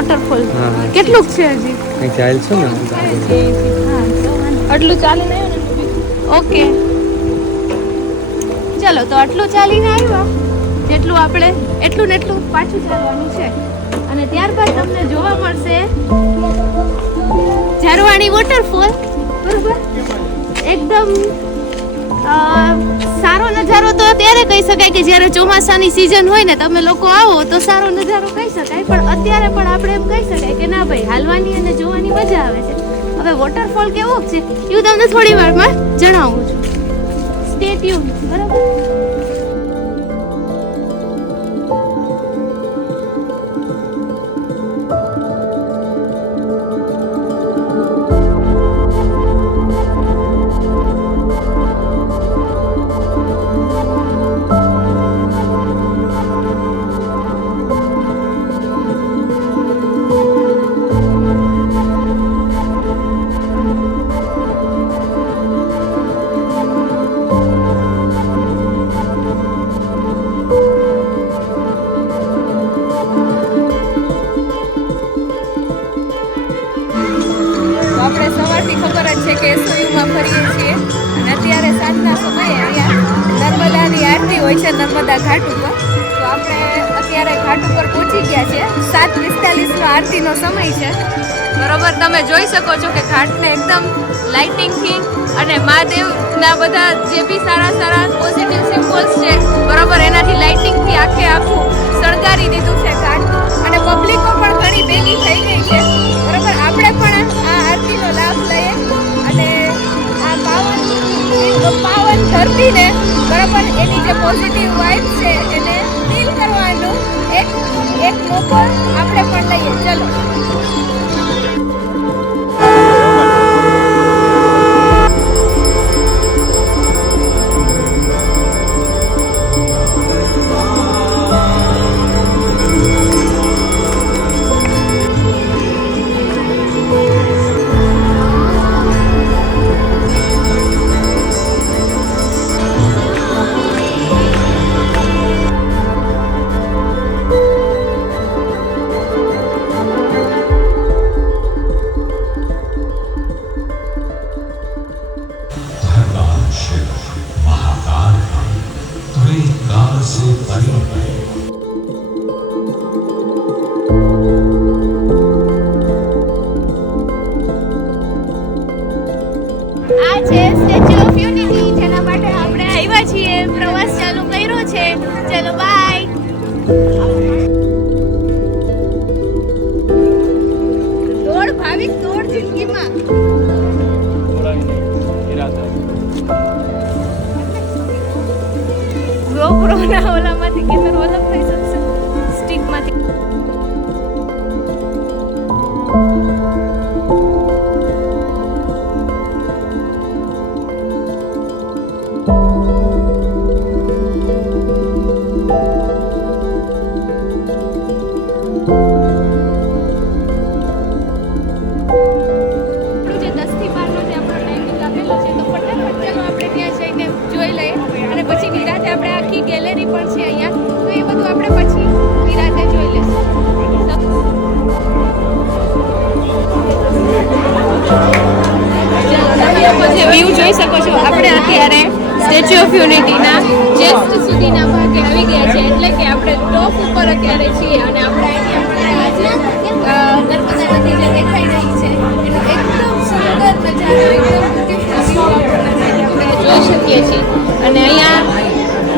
Waterfall કેટલું છે હજી ચાલ છે ને આટલું ચાલીને આવ્યો ને ઓકે ચલો તો આટલું ચાલીને આવ્યા જેટલું આપણે એટલું ને એટલું પાછું ચાલવાનું છે અને ત્યારબાદ તમને જોવા મળશે ઝારવાણી વોટરફોલ બરોબર એકદમ સારો નજારો તો ત્યારે કહી શકાય કે જ્યારે ચોમાસાની સિઝન હોય ને તમે લોકો આવો તો સારો નજારો કહી શકાય પણ અત્યારે પણ આપણે એમ કહી શકાય કે ના ભાઈ હાલવાની અને જોવાની મજા આવે છે હવે વોટરફોલ કેવો છે એવું તમને થોડી વારમાં જણાવું છું સ્ટે ટ્યુન બરાબર નર્મદા ઘાટ ઉપર તો આપણે અત્યારે ઘાટ ઉપર પહોંચી ગયા છે 7:45 આરતીનો સમય છે બરોબર તમે જોઈ શકો છો કે ઘાટને એકદમ લાઇટિંગથી અને મહાદેવના બધા જે બી સારા પોઝિટિવ સિમ્બોલ્સ છે બરોબર એનાથી લાઇટિંગથી આખું શણગારી દીધું છે ઘાટ અને પબ્લિકો પણ ઘણી ભેગી થઈ ગઈ છે બરોબર આપણે પણ આ આરતીનો લાભ લઈએ અને આ પાવન ધરતીને બરાબર એની જે પોઝિટિવ વાઇબ છે એને ફીલ કરવાનો એક મોકો આપણે પણ લઈએ ચલો GoProના ઓલામાંથી કેમેરો અલગ થઈ શકશે સ્ટિકમાંથી ગેલેરી પણ છે અહીંયા તો એ બધું આપણે પછી નિરાતે જોઈ લેશું જે વ્યૂ જોઈ શકો છો આપણે અત્યારે સ્ટેચ્યુ ઓફ યુનિટીના ચેસ્ટ સુધીના ભાગે આવી ગયા છે એટલે કે આપણે ટોપ ઉપર અત્યારે છીએ અને આપણે અહીંયા આજે નર્મદા નદી જે દેખાઈ રહી છે એનો એકદમ સુંદર નજારો એકદમ બ્યુટીફુલ આપણે જોઈ શકીએ છીએ અને અહીંયા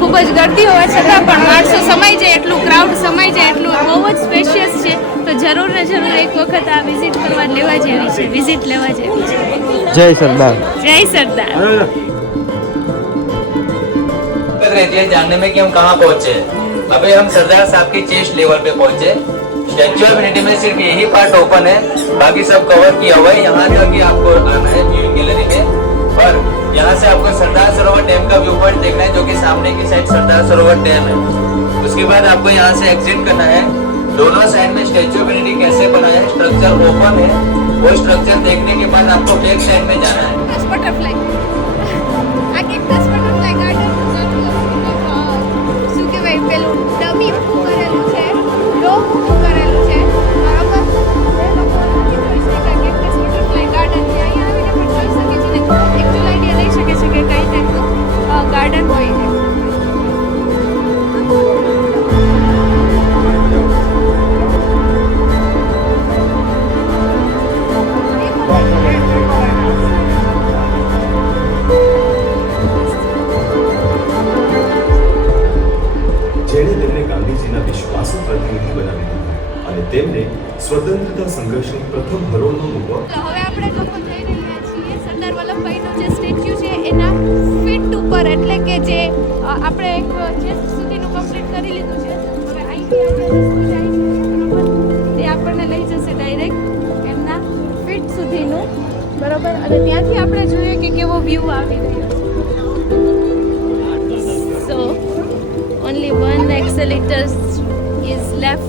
ખૂબ જ ગળતી હોવા છતાં પણ માણસો સમય જાય એટલું ક્રાઉડ સમય જાય એટલું બહુ જ સ્પેશિયસ છે તો જરૂર ને જરૂર એક વખત આ વિઝિટ કરવા લેવા જેવી છે વિઝિટ લેવા જેવી છે જય સરદાર જય સરદાર रहती है जानने में कि हम कहाँ पहुँचे अभी हम सरदार साहब की चेस्ट लेवल पे पहुँचे स्टैच्यू ऑफ यूनिटी में सिर्फ यही पार्ट ओपन है बाकी सब कवर किया हुआ है यहाँ तक कि आपको आना है व्यूइंग गैलरी में पर यहाँ से आपको सरदार सरोवर डैम का व्यू पॉइंट देखना है जो कि सामने की साइड सरदार सरोवर डैम है उसके बाद आपको यहाँ से एग्जिट करना है दोनों साइड में स्टैच्यू ऑफ यूनिटी कैसे बना है स्ट्रक्चर ओपन है वो स्ट्रक्चर देखने के बाद आपको बैक साइड में जाना है बटरफ्लाई आगे 10 बटरफ्लाई गार्डन શું કહેવાય પેલું ડમી ઊભું કરેલું છે ડોમ ઊભું કરેલું છે બરાબર અને તેમને સ્વતંત્રતા સંઘર્ષની પ્રથમ હરોળમાં મૂકવા. તો હવે આપણે લોકો જઈ રહ્યા છીએ સરદાર વલ્લભભાઈનો જે સ્ટેચ્યુ છે એના ફીટ ઉપર, એટલે કે જે આપણે એક ચેસ્ટ સુધીનું કમ્પ્લીટ કરી લીધું છે. હવે અહીંથી આપણે રસ્તો જાય છે બરોબર, તે આપણને લઈ જશે ડાયરેક્ટ એમના ફીટ સુધીનું બરોબર, અને ત્યાંથી આપણે જોઈએ કે કેવો વ્યૂ આવી રહ્યો છે. સો only one accelerator is left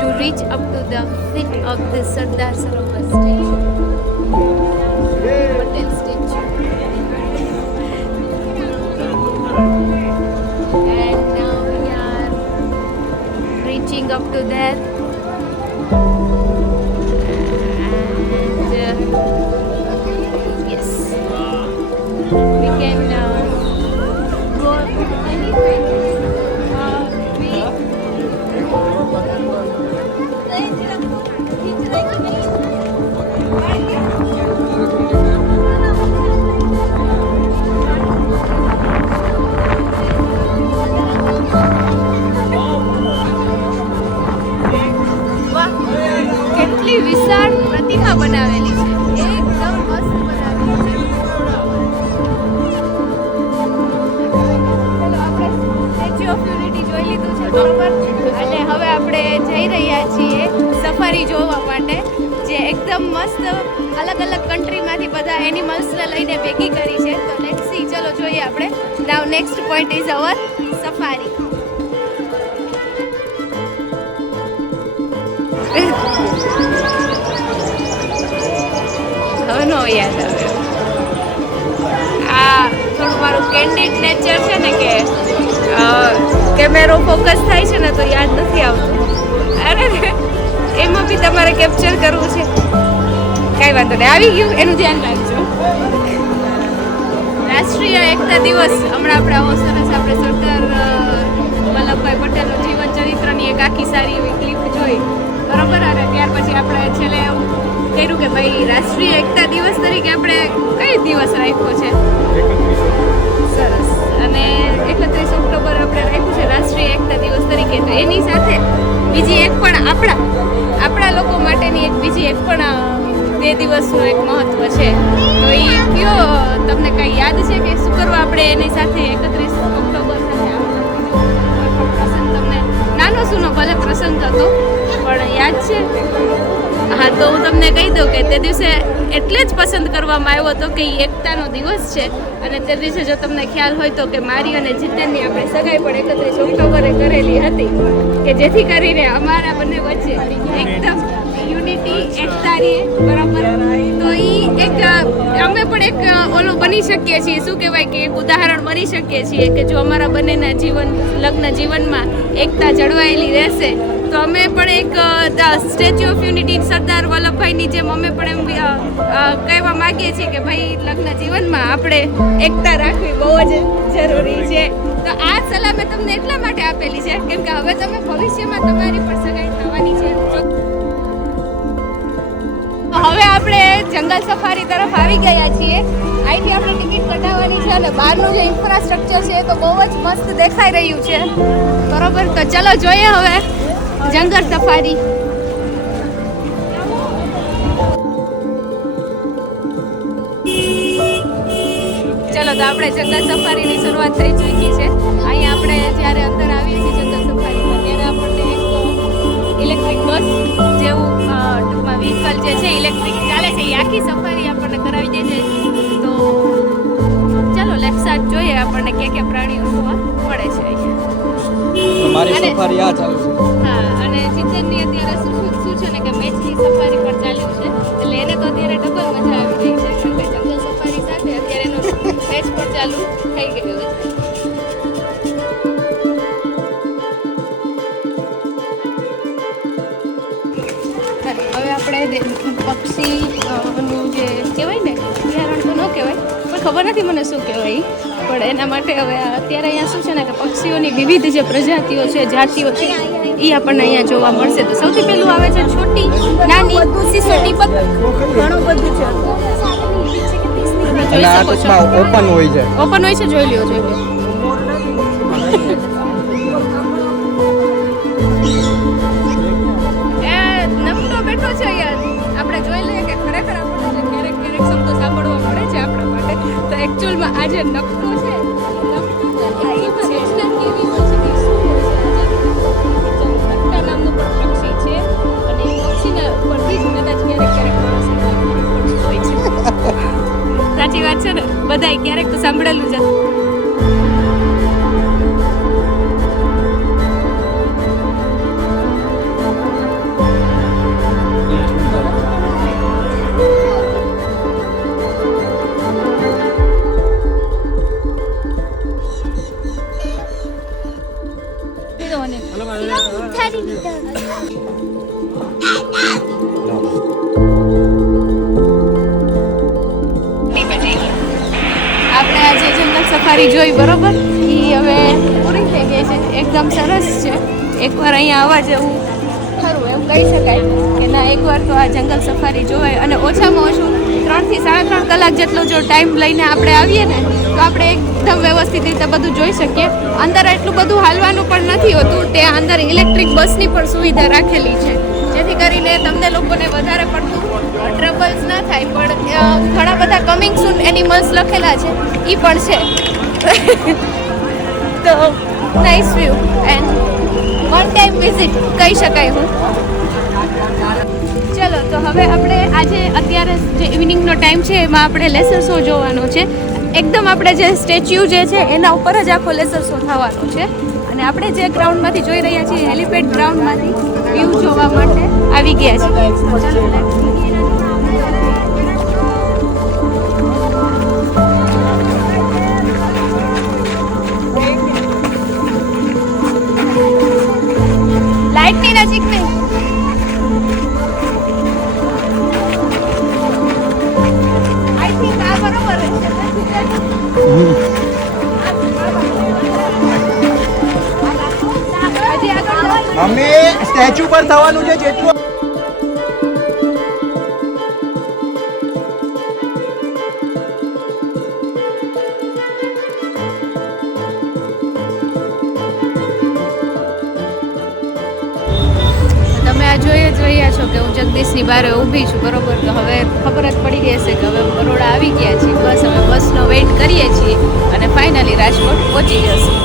to reach up to the feet of the Sardar Sarovar statue. Patel statue. And now we are reaching up to there. And yes, we can go anywhere. કેટલી વિશાળ પ્રતિમા બનાવેલી છે, એકદમ મસ્ત બનાવેલી છે. ચલો આપણે સ્ટેચ્યુ ઓફ યુનિટી જોઈ લીધું છે બરોબર, અને હવે આપણે જઈ રહ્યા છીએ સફારી જોવા માટે, જે એકદમ મસ્ત અલગ અલગ કન્ટ્રીમાંથી બધા એનિમલ્સને લઈને ભેગી કરી છે. તો લેટ્સ સી, ચલો જોઈએ આપણે. Now next point is our safari. હવે નો યાદ આવે. આ થોડું મારું કેન્ડિડ નેચર છે ને, કે કેમેરો ફોકસ થાય છે ને તો યાદ નથી આવતું. અરે એમાં બી તમારે કેપ્ચર કરવું છે, કાંઈ વાંધો નહીં, આવી ગયું, એનું ધ્યાન રાખજો. રાષ્ટ્રીય એકતા દિવસ હમણાં આપણે આવો સરસ આપણે સરદાર વલ્લભભાઈ પટેલનું જીવન ચરિત્રની એક આખી સારી એવી ક્લિપ જોઈ બરોબર, અને ત્યાર પછી આપણે છેલ્લે એવું કર્યું કે ભાઈ રાષ્ટ્રીય એકતા દિવસ તરીકે આપણે કઈ દિવસ રાખ્યો છે, સરસ, અને 31 ઓક્ટોબર આપણે રાખ્યું છે રાષ્ટ્રીય એકતા દિવસ તરીકે. તો એની સાથે બીજી એક પણ આપણા લોકો માટેની એક બીજી એક પણ તે દિવસનું એક મહત્વ છે. તો એ કયો તમને કંઈ યાદ છે કે શું કરવા આપણે એની સાથે 31 ઓક્ટોબર સાથે પ્રસંગ, તમને નાનો સૂનો ભલે પ્રસંગ હતો પણ યાદ છે? હા, તો હું તમને કહી દઉં કે તે દિવસે એટલે જ પસંદ કરવામાં આવ્યો હતો કે એ એકતાનો દિવસ છે, અને તે દિવસે જો તમને ખ્યાલ હોય તો કે મારી અને જીતેનની આપણે સગાઈ પણ 31 ઓક્ટોબરે કરેલી હતી, કે જેથી કરીને અમારા બંને વચ્ચે એકદમ યુનિટી એકતા રહે બરાબર. તો એ એક અમે પણ એક ઓલું બની શકીએ છીએ, શું કહેવાય કે એક ઉદાહરણ બની શકીએ છીએ કે જો અમારા બંનેના લગ્ન જીવનમાં એકતા જળવાયેલી રહેશે તો અમે પણ એક સ્ટેચ્યુ ઓફ યુનિટી સરદાર વલ્લભભાઈની જેમ અમે પણ એમ કહેવા માગીએ છીએ કે ભાઈ લગ્ન જીવનમાં આપણે એકતા રાખવી બહુ જ જરૂરી છે. તો આ સલાહ મેં તમને એટલા માટે આપેલી છે કેમ કે હવે તમે ભવિષ્યમાં તમારી પણ સગાઈ થવાની છે. હવે આપણે જંગલ સફારી તરફ આવી ગયા છીએ. અહીંથી આપણે ટિકિટ કઢાવવાની છે અને બહારનું જે ઇન્ફ્રાસ્ટ્રક્ચર છે એ તો બહુ જ મસ્ત દેખાઈ રહ્યું છે બરોબર. તો ચલો જોઈએ હવે જંગલ સફારી. ચલો તો આપણે જંગલ સફારીની શરૂઆત થઈ ચૂકી છે. અહીંયા આપણે જ્યારે અંદર આવીએ છીએ જંગલ સફારીમાં ત્યારે આપણને એક ઇલેક્ટ્રિક બસ જેવું ટૂંકમાં વ્હીકલ જે છે ઇલેક્ટ્રિક ચાલે છે એ આખી સફારી આપણને કરાવી દે છે. તો ચાલો લેફ્ટ સાઈડ જોઈએ આપણને ક્યાં પ્રાણીઓ જોવા મળે છે અહીંયા. મારી સફારી આ ચાલુ છે. હા, અને જીતેનની અત્યારે શું છે ને કે મેચની સફારી પર ચાલ્યું છે એટલે એને તો અત્યારે ડબલ મજા આવી રહી છે કારણ કે જંગલ સફારી સાથે અત્યારે એનો મેચ પણ ચાલુ થઈ ગયું છે. હવે આપણે પક્ષી નું જે કહેવાય ને અભયારણ્ય તો ન કહેવાય પણ ખબર નથી મને શું કહેવાય, પણ એના માટે હવે અત્યારે અહીંયા શું છે ને કે પક્ષીઓની વિવિધ જે પ્રજાતિઓ છે જાતિઓ છે એ આપણને અહીંયા જોવા મળશે. તો સૌથી પહેલું આવે છે છોટી નાની સિસોટી બતક, ઘણું બધું છે. તમે જોઈ શકો છો ઓપન હોય છે. ઓપન હોય છે, જોઈ લ્યો જોઈ લ્યો. બધાય ક્યારેક તો સાંભળેલું જ હતું. આપણે આજે જંગલ સફારી જોઈ બરોબર એ હવે પૂરી થઈ ગઈ છે. એકદમ સરસ છે. એકવાર અહીંયા આવવા જેવું ખરું એમ કહી શકાય કે ના, એકવાર તો આ જંગલ સફારી જોવાય. અને ઓછામાં ઓછું 3 થી 3.5 કલાક જેટલો જો ટાઈમ લઈને આપણે આવીએ ને તો આપણે એકદમ વ્યવસ્થિત રીતે બધું જોઈ શકીએ. અંદર એટલું બધું હાલવાનું પણ નથી હોતું. તે અંદર ઇલેક્ટ્રિક બસની પણ સુવિધા રાખેલી છે, જેથી કરીને તમને લોકોને વધારે પડતું ટ્રબલ્સ ન થાય. પણ ઘણા બધા કમિંગ સૂન એનિમલ્સ લખેલા છે એ પણ છે. તો nice view and one time visit કહી શકાય હું. ચલો તો હવે આપણે આજે અત્યારે જે ઇવનિંગનો ટાઈમ છે એમાં આપણે લેસર શો જોવાનો છે. એકદમ આપણે જે સ્ટેચ્યુ જે છે એના ઉપર જ આખો લેસર શો થવાનો છે. અને આપણે જે ગ્રાઉન્ડમાંથી જોઈ રહ્યા છીએ હેલિપેડ ગ્રાઉન્ડમાંથી વ્યૂ જોવા માટે આવી ગયા છે. લાઇટની નજીક નહીં. આઈ થિંક આ બરોબર રહેશે. હજી આગળ અમે સ્ટેચ્યુ પર થવાનું છે જેટલું તમે આ જોઈ જ રહ્યા છો કે હું જગદીશની બહાર ઊભી છું બરોબર. તો હવે ખબર જ પડી ગઈ હશે કે હવે બરોડા આવી ગયા છીએ. બસ હવે બસનો વેઇટ કરીએ છીએ અને ફાઇનલી રાજકોટ પહોંચી જશું.